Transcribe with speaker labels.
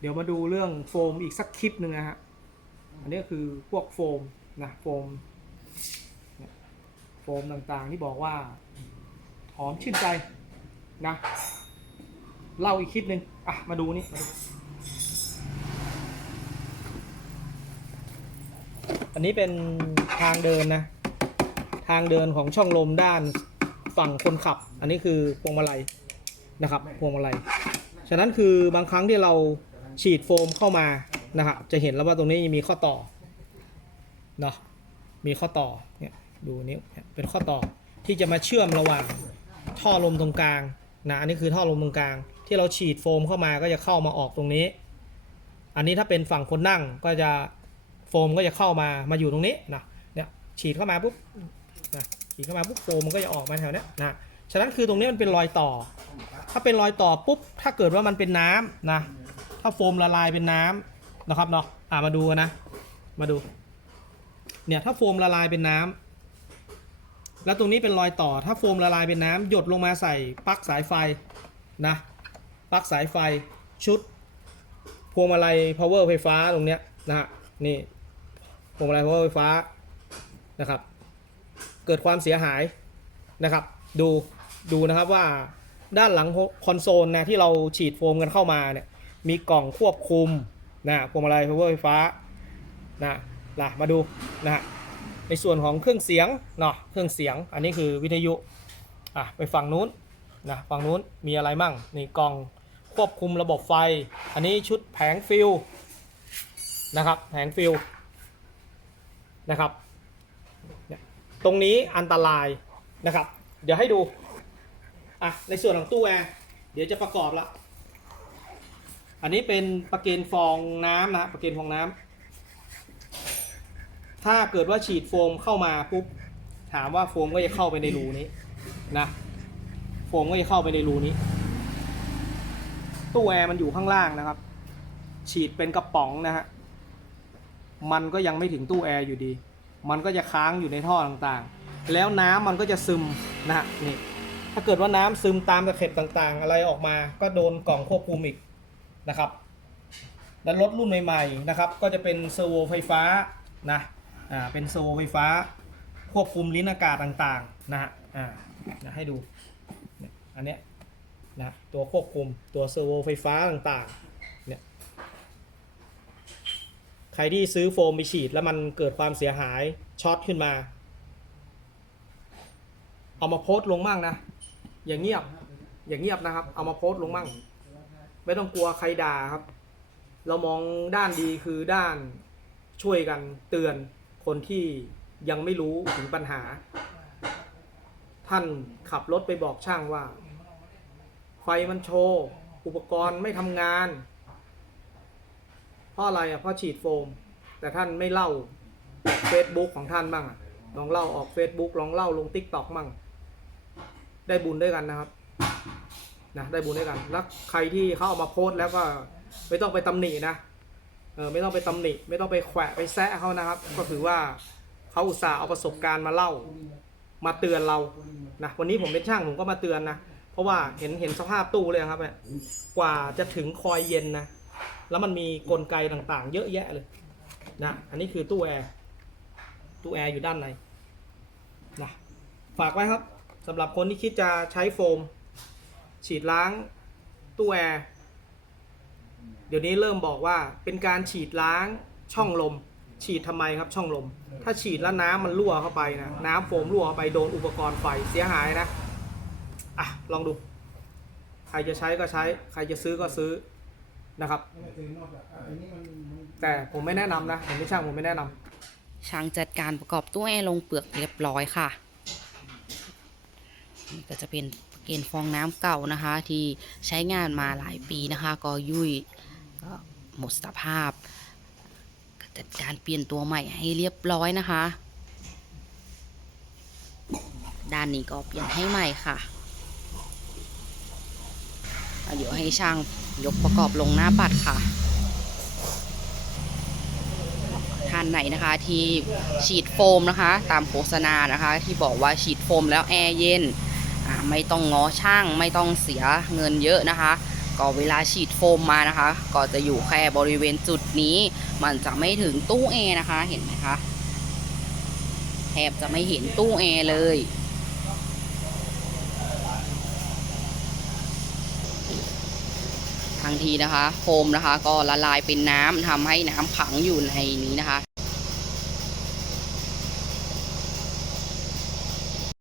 Speaker 1: เดี๋ยวมาดูเรื่องโฟมอีกสักคลิปหนึ่งนะฮะ อันนี้คือพวกโฟมนะโฟม โฟมต่างๆที่บอกว่า หอมชื่นใจนะ เล่าอีกคลิปหนึ่งอะ มาดูนี่มาดูอันนี้เป็นทางเดินนะ ทางเดินของช่องลมด้านฝั่งคนขับ อันนี้คือพวงมาลัยนะครับ พวงมาลัย ฉะนั้นคือบางครั้งที่เรา ฉีดโฟมเข้ามานะครับจะเห็นแล้วว่าตรงนี้มีข้อต่อเนาะมีข้อต่อเนี่ยดูนิ้วเนี่ยเป็นข้อต่อที่จะมาเชื่อมระหว่างท่อลมตรงกลางนะอันนี้คือท่อลมตรงกลาง ที่เราฉีดโฟมเข้ามาก็จะเข้ามาออกตรงนี้ อันนี้ถ้าเป็นฝั่งคนนั่งก็จะโฟมก็จะเข้ามามาอยู่ตรงนี้นะเนี่ยฉีดเข้ามาปุ๊บนะฉีดเข้ามาปุ๊บโฟมมันก็จะออกมาแถวเนี้ยนะ ฉะนั้นคือตรงนี้มันเป็นรอยต่อ ถ้าเป็นรอยต่อปุ๊บ ถ้าเกิดว่ามันเป็นน้ำนะ ถ้าโฟมละลายเป็นน้ำนะครับเนาะ อ่ามาดูนะ มาดู เนี่ยถ้าโฟมละลายเป็นน้ำแล้วตรงนี้เป็นรอยต่อ ถ้าโฟมละลายเป็นน้ำหยดลงมาใส่ปลั๊กสายไฟนะ ปลั๊กสายไฟชุด พวงมาลัย power ไฟฟ้าตรงเนี้ยนะฮะ นี่ พวงมาลัย power ไฟฟ้านะครับ เกิดความเสียหายนะครับดู ดูนะครับว่าด้านหลังคอนโซลนะที่เราฉีดโฟมกันเข้ามาเนี่ยมีกล่องควบคุมนะพวงมาลัย power ไฟฟ้านะล่ะมาดูนะฮะในส่วนของเครื่องเสียงเนาะเครื่องเสียงอันนี้คือวิทยุอะไปฝั่งนู้นนะฝั่งนู้นมีอะไรมั่งนี่กล่องควบคุมระบบไฟ อันนี้ชุดแผงฟิลนะครับแผงฟิลนะครับเนี่ยตรงนี้อันตรายนะครับ เดี๋ยวให้ดู อะในส่วนของตู้แอร์เดี๋ยวจะประกอบละอันนี้เป็นประเกนฟองน้ำนะประเกนฟองน้ำถ้าเกิดว่าฉีดโฟมเข้ามาปุ๊บถามว่าโฟมก็จะเข้าไปในรูนี้นะโฟมก็จะเข้าไปในรูนี้ ตู้แอร์มันอยู่ข้างล่างนะครับ ฉีดเป็นกระป๋องนะฮะมันก็ยังไม่ถึงตู้แอร์อยู่ดี มันก็จะค้างอยู่ในท่อต่างๆ แล้วน้ำมันก็จะซึมนะฮะนี่ ถ้าเกิดว่าน้ำซึมตามตะเข็บต่างๆ อะไรออกมา ก็โดนกล่องควบคุมอีกนะครับและรถรุ่นใหม่ๆนะครับ ก็จะเป็นเซอร์โวไฟฟ้านะอ่าเป็นเซอร์โวไฟฟ้า ควบคุมลิ้นอากาศต่างๆนะฮะอ่าให้ดูอันเนี้ยนะตัวควบคุมตัวเซอร์โวไฟฟ้าต่างๆเนี่ยใครที่ซื้อโฟมไปฉีดแล้วมันเกิดความเสียหายช็อตขึ้นมา เอามาโพสต์ลงมั่งนะ อย่างเงียบ อย่างเงียบนะครับ เอามาโพสต์ลงมั่ง ไม่ต้องกลัวใครด่าครับ เรามองด้านดีคือด้านช่วยกันเตือนคนที่ยังไม่รู้ถึงปัญหา ท่านขับรถไปบอกช่างว่า ไฟมันโชว์ อุปกรณ์ไม่ทำงาน เพราะอะไรอะเพราะฉีดโฟม แต่ท่านไม่เล่า Facebook ของท่านบ้างลองเล่าออก Facebook ลองเล่าลง TikTok มั่ง ได้บุญด้วยกันนะครับนะได้บุญด้วยกันแล้วใครที่เขาเอามาโพสต์แล้วก็ไม่ต้องไปตำหนินะเออไม่ต้องไปตำหนิ ไม่ต้องไปแขวะไปแซะเขานะครับ ก็ถือว่าเขาอุตส่าห์เอาประสบการณ์มาเล่า มาเตือนเรานะวันนี้ผมเป็นช่างผมก็มาเตือนนะเพราะว่าเห็นเห็นสภาพตู้เลยครับเนี่ยกว่าจะถึงคอยเย็นนะแล้วมันมีกลไกต่างๆ เยอะแยะเลยนะอันนี้คือตู้แอร์ตู้แอร์อยู่ด้านในนะฝากไว้ครับ สำหรับคนที่คิดจะใช้โฟม ฉีดล้างตู้แอร์เดี๋ยวนี้เริ่มบอกว่าเป็นการฉีดล้างช่องลม ฉีดทำไมครับช่องลม ถ้าฉีดแล้วน้ำมันรั่วเข้าไปนะน้ำโฟมรั่วเข้าไปโดนอุปกรณ์ไฟเสียหายนะอะลองดู ใครจะใช้ก็ใช้ ใครจะซื้อก็ซื้อนะครับ แต่ผมไม่แนะนำนะผมไม่ช่างผมไม่แนะนำ
Speaker 2: ช่างจัดการประกอบตู้แอร์ลงเปลือกเรียบร้อยค่ะ นี่ก็จะเป็นเกณฑ์ฟองน้ำเก่านะคะ ที่ใช้งานมาหลายปีนะคะ ก็ยุ่ยก็หมดสภาพก็จัดการเปลี่ยนตัวใหม่ให้เรียบร้อยนะคะ ด้านนี้ก็เปลี่ยนให้ใหม่ค่ะเดี๋ยวให้ช่างยกประกอบลงหน้าปัดค่ะ ท่านไหนนะคะที่ฉีดโฟมนะคะ ตามโฆษณานะคะ ที่บอกว่าฉีดโฟมแล้วแอร์เย็น ไม่ต้องง้อช่างไม่ต้องเสียเงินเยอะนะคะ ก็เวลาฉีดโฟมมานะคะ ก็จะอยู่แค่บริเวณจุดนี้ มันจะไม่ถึงตู้แอร์นะคะเห็นไหมคะแทบจะไม่เห็นตู้แอร์เลยทังทีนะคะโฟมนะคะก็ละลายเป็นน้ำทำให้น้ำขังอยู่ในนี้นะคะ